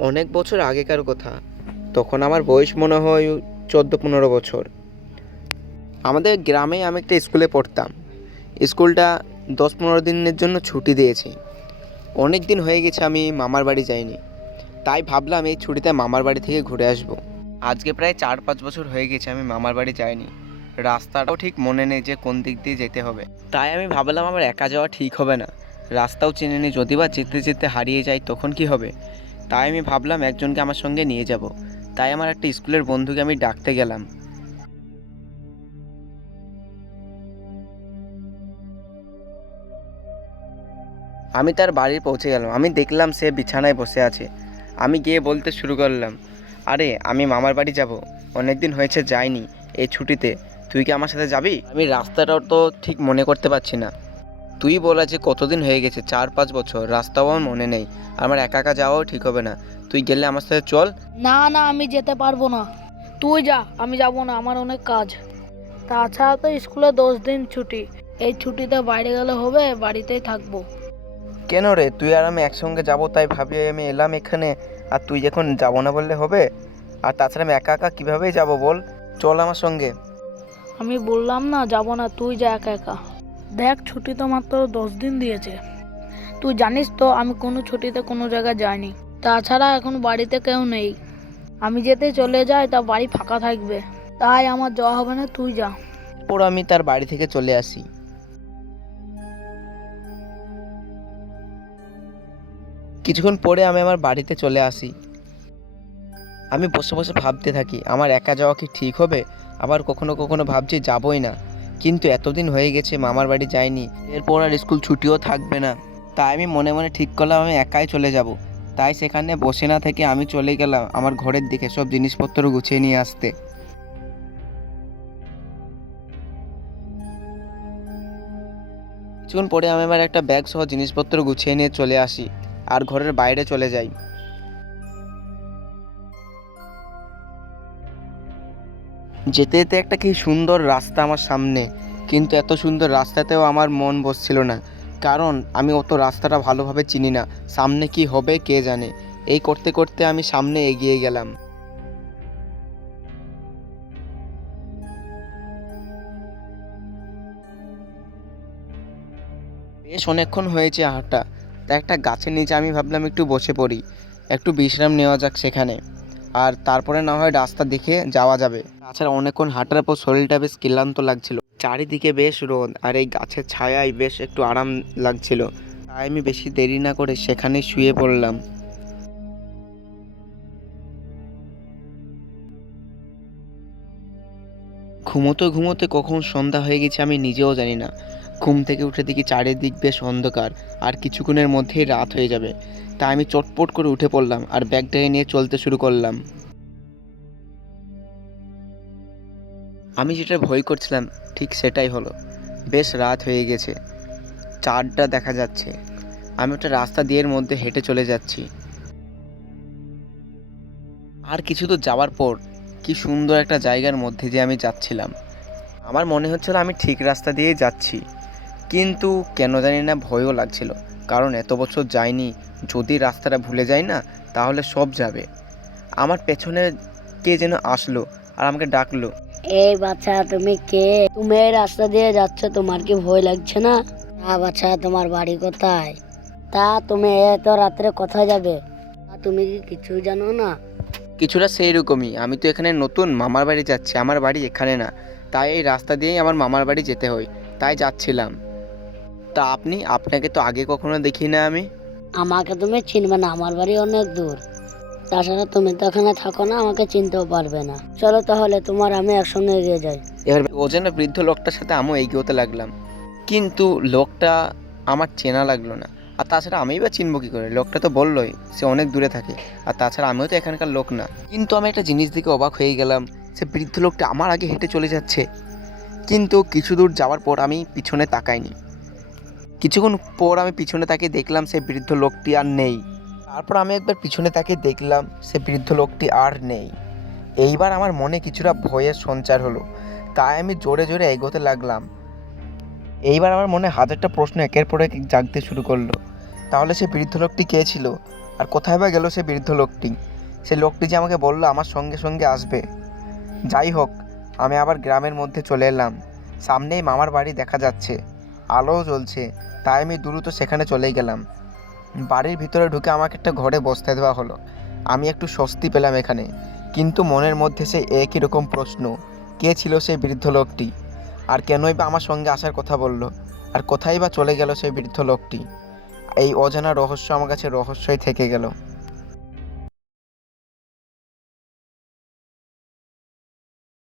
অনেক বছর আগেকার কথা। তখন আমার বয়স মনে হয় 14-15 বছর। আমাদের গ্রামে আমি একটা স্কুলে পড়তাম। স্কুলটা 10-15 দিনের জন্য ছুটি দিয়েছে। অনেক দিন হয়ে গেছে আমি মামার বাড়ি যাইনি, তাই ভাবলাম এই ছুটিতে মামার বাড়ি থেকে ঘুরে আসব। আজকে প্রায় 4-5 বছর হয়ে গেছে আমি মামার বাড়ি যাইনি। রাস্তাটাও ঠিক মনে নেই যে কোন দিক দিয়ে যেতে হবে। তাই আমি ভাবলাম আমার একা যাওয়া ঠিক হবে না। রাস্তাও চিনি নি, যদি বা যেতে যেতে হারিয়ে যাই তখন কি হবে। তাই আমি ভাবলাম একজনকে আমার সঙ্গে নিয়ে যাব। তাই আমার একটা স্কুলের বন্ধুকে আমি ডাকতে গেলাম। আমি তার বাড়ি পৌঁছে গেলাম। আমি দেখলাম সে বিছানায় বসে আছে। আমি গিয়ে বলতে শুরু করলাম, আরে আমি মামার বাড়ি যাব, অনেক দিন হয়েছে যাইনি এই ছুটিতে, তুই কি আমার সাথে যাবি? আমি রাস্তাটাও তো ঠিক মনে করতে পারছি না। তুই বলা যে কতদিন হয়ে গেছে, 4-5 বছর, রাস্তাও আমার মনে নেই। আমার একা একা যাওয়াও ঠিক হবে না। তুই গেলে আমার সাথে চল। না না, আমি যেতে পারবো না। তুই যা, আমি যাব না, আমার অনেক কাজ। তাছাড়া তো স্কুলে 10 দিন ছুটি। এই ছুটিতে বাইরে গেলে হবে? বাড়িতেই থাকবো। কেন রে, তুই আর আমি একসঙ্গে যাব তাই ভাবি আমি এলাম এখানে। আর তুই এখন যাব না বললে হবে? আর তাছাড়া আমি একা একা কীভাবেই যাব বল? চল আমার সঙ্গে। আমি বললাম না যাব না, তুই যা একা একা। দেখ, ছুটি তো মাত্র 10 দিন দিয়েছে। তুই জানিস তো আমি কোনো ছুটিতে কোনো জায়গায় যাইনি। তাছাড়া এখন বাড়িতে কেউ নেই। আমি যেতে চলে যাই তা বাড়ি ফাঁকা থাকবে। তাই আমার যাওয়া হবে না, তুই যা। এরপর আমি তার বাড়ি থেকে চলে আসি। কিছুক্ষণ পরে আমি আমার বাড়িতে চলে আসি। আমি বসে বসে ভাবতে থাকি আমার একা যাওয়া কি ঠিক হবে। আবার কখনো কখনো ভাবছি যাবই না, কিন্তু এতদিন হয়ে গেছে মামার বাড়ি যাইনি, এরপর আর স্কুল ছুটিও থাকবে না। তাই আমি মনে মনে ঠিক করলাম আমি একাই চলে যাব। তাই সেখানে বসে না থেকে আমি চলে গেলাম আমার ঘরের দিকে সব জিনিসপত্র গুছিয়ে নিয়ে আসতে। কিছুক্ষণ পরে আমি আমার একটা ব্যাগ সহ জিনিসপত্র গুছিয়ে নিয়ে চলে আসি আর ঘরের বাইরে চলে যাই। যেতে যেতে একটা কি সুন্দর রাস্তা আমার সামনে, কিন্তু এত সুন্দর রাস্তাতেও আমার মন বসছিল না, কারণ আমি অত রাস্তাটা ভালোভাবে চিনি না। সামনে কি হবে কে জানে। এই করতে করতে আমি সামনে এগিয়ে গেলাম। বেশ অনেকক্ষণ হয়েছে হাঁটা, তা একটা গাছের নিচে আমি ভাবলাম একটু বসে পড়ি, একটু বিশ্রাম নেওয়া যাক সেখানে, আর তারপরে না হয় রাস্তা দেখে যাওয়া যাবে। তাছাড়া অনেকক্ষণ হাঁটার পর শরীরটা বেশ ক্লান্ত লাগছিল, চারিদিকে বেশ রোদ আর এই গাছের ছায়ায় বেশ একটু আরাম লাগছিল। তাই আমি বেশি দেরি না করে সেখানে শুয়ে পড়লাম। ঘুমোতে ঘুমোতে কখন সন্ধ্যা হয়ে গেছে আমি নিজেও জানি না। ঘুম থেকে উঠে দেখি চারিদিক বেশ অন্ধকার, আর কিছুক্ষণের মধ্যেই রাত হয়ে যাবে। তাই আমি চটপট করে উঠে পড়লাম আর ব্যাগটাকে নিয়ে চলতে শুরু করলাম। আমি যেটা ভয় করছিলাম ঠিক সেটাই হলো। বেশ রাত হয়ে গেছে, চাঁদটা দেখা যাচ্ছে। আমি একটা রাস্তা দিয়ে এর মধ্যে হেঁটে চলে যাচ্ছি। আর কিছু দূর যাওয়ার পর কি সুন্দর একটা জায়গার মধ্যে দিয়ে আমি যাচ্ছিলাম। আমার মনে হচ্ছিল আমি ঠিক রাস্তা দিয়েই যাচ্ছি, কিন্তু কেন জানি না ভয়ও লাগছিল, কারণ এত বছর যাইনি। যদি রাস্তাটা ভুলে যাই না, তাহলে সব যাবে। আমার পেছনে কে যেন আসলো আর আমাকে ডাকলো। এই বাচ্চা, তুমি কে? তুমি এই রাস্তা দিয়ে যাচ্ছ, তোমার কি ভয় লাগছে না? বাচ্চা, তোমার বাড়ি কোথায়? তা তুমি এত রাত্রে কোথায় যাবে? তুমি কি কিছু জানো না? কিছুটা সেই রকমই, আমি তো এখানে নতুন, মামার বাড়ি যাচ্ছি, আমার বাড়ি এখানে না। তাই এই রাস্তা দিয়েই আমার মামার বাড়ি যেতে হয়, তাই যাচ্ছিলাম। তা আপনাকে তো আগে কখনো দেখি না আমি। আমাকে তুমি চিনবে না, আমার বাড়ি অনেক দূর। তাছাড়া তুমি তো এখানে থাকো না, আমাকে চিনতেও পারবে না। চলো তাহলে, তোমার আমি একসঙ্গে এগিয়ে যাই। এবার অচেনা বৃদ্ধ লোকটার সাথে আমিও এগিয়ে লাগলাম, কিন্তু লোকটা আমার চেনা লাগলো না। আর তাছাড়া আমিই বা চিনবো কী করে, লোকটা তো বললোই সে অনেক দূরে থাকে, আর তাছাড়া আমিও তো এখানকার লোক না। কিন্তু আমি একটা জিনিস দেখে অবাক হয়ে গেলাম, সে বৃদ্ধ লোকটা আমার আগে হেঁটে চলে যাচ্ছে। কিন্তু কিছু দূর যাওয়ার পর আমি পিছনে তাকাইনি। কিছুক্ষণ পর আমি পিছনে তাকিয়ে দেখলাম সে বৃদ্ধ লোকটি আর নেই। তারপর আমি একবার পিছনে তাকিয়ে দেখলাম সে বৃদ্ধ লোকটি আর নেই। এইবার আমার মনে কিছুটা ভয়ের সঞ্চার হলো, তাই আমি জোরে জোরে এগোতে লাগলাম। এইবার আমার মনে হাজারটা প্রশ্ন একের পর এক জাগতে শুরু করলো। তাহলে সে বৃদ্ধ লোকটি কে ছিল? আর কোথায় বা গেল সে বৃদ্ধ লোকটি? সেই লোকটি যে আমাকে বললো আমার সঙ্গে সঙ্গে আসবে। যাই হোক, আমি আবার গ্রামের মধ্যে চলে এলাম। সামনেই মামার বাড়ি দেখা যাচ্ছে, আলোও জ্বলছে, তাই আমি দ্রুত সেখানে চলেই গেলাম। বাড়ির ভিতরে ঢুকে আমাকে একটা ঘরে বসতে দেওয়া হলো। আমি একটু স্বস্তি পেলাম এখানে, কিন্তু মনের মধ্যে সেই একই রকম প্রশ্ন, কে ছিল সেই বৃদ্ধ লোকটি? আর কেনই বা আমার সঙ্গে আসার কথা বলল? আর কোথায় বা চলে গেল সেই বৃদ্ধ লোকটি? এই অজানা রহস্য আমার কাছে রহস্যই থেকে গেল।